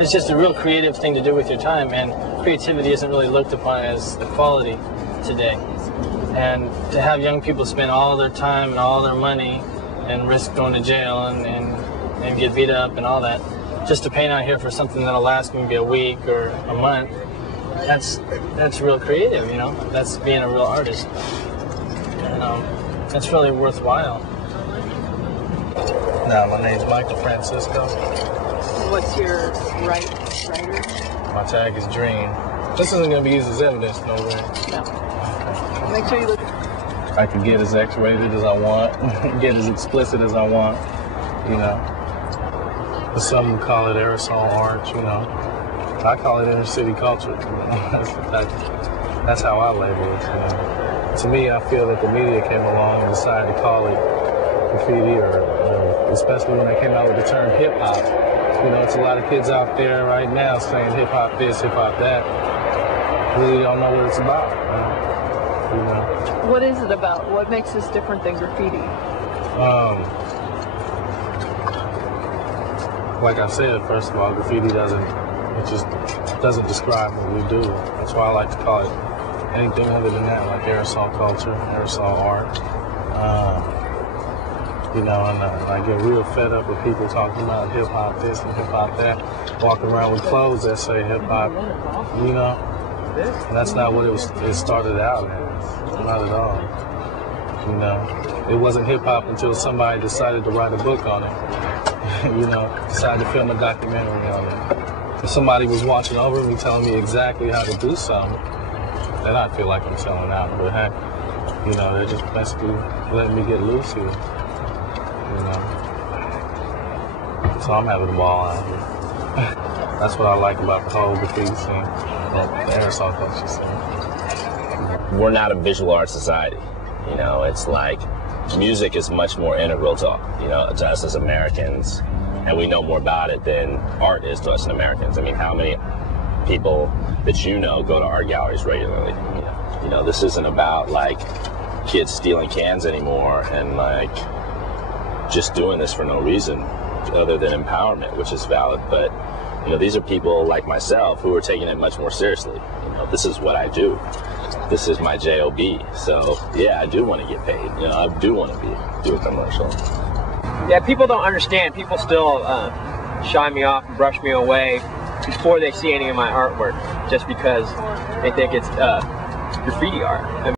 it's just a real creative thing to do with your time, and creativity isn't really looked upon as a quality today. And to have young people spend all their time and all their money and risk going to jail and get beat up and all that, just to paint out here for something that'll last maybe a week or a month, that's real creative, you know? That's being a real artist. And that's really worthwhile. Now, my name's Michael Francisco. What's your writer? My tag is Dream. This isn't going to be used as evidence, no way. No. Okay. Make sure you look. I can get as X-rated as I want, get as explicit as I want, you know. But some call it aerosol art, you know. I call it inner city culture. You know? That's how I label it. You know? To me, I feel that the media came along and decided to call it graffiti, or especially when they came out with the term hip hop. You know, it's a lot of kids out there right now saying hip hop this, hip hop that. Really don't know what it's about. You know. What is it about? What makes this different than graffiti? Like I said, first of all, graffiti doesn't describe what we do. That's why I like to call it anything other than that, like aerosol culture, aerosol art. You know, and I get real fed up with people talking about hip hop this and hip hop that, walking around with clothes that say hip hop. You know, and that's not what it started out as. Not at all. You know, it wasn't hip hop until somebody decided to write a book on it. You know, decided to film a documentary on it. If somebody was watching over me, telling me exactly how to do something, then I feel like I'm selling out. But heck, you know, they're just basically letting me get loose here. You know, so I'm having a ball out here. That's what I like about the whole graffiti scene, the aerosol culture scene. We're not a visual art society. You know, it's like music is much more integral to, you know, to us as Americans, and we know more about it than art is to us as Americans. I mean, how many people that you know go to art galleries regularly? You know, this isn't about like kids stealing cans anymore and like just doing this for no reason other than empowerment, which is valid. But you know, these are people like myself who are taking it much more seriously. You know, this is what I do. This is my job. So yeah, I do want to get paid. You know, I do want to do a commercial. Yeah, people don't understand. People still shy me off and brush me away before they see any of my artwork, just because they think it's graffiti art.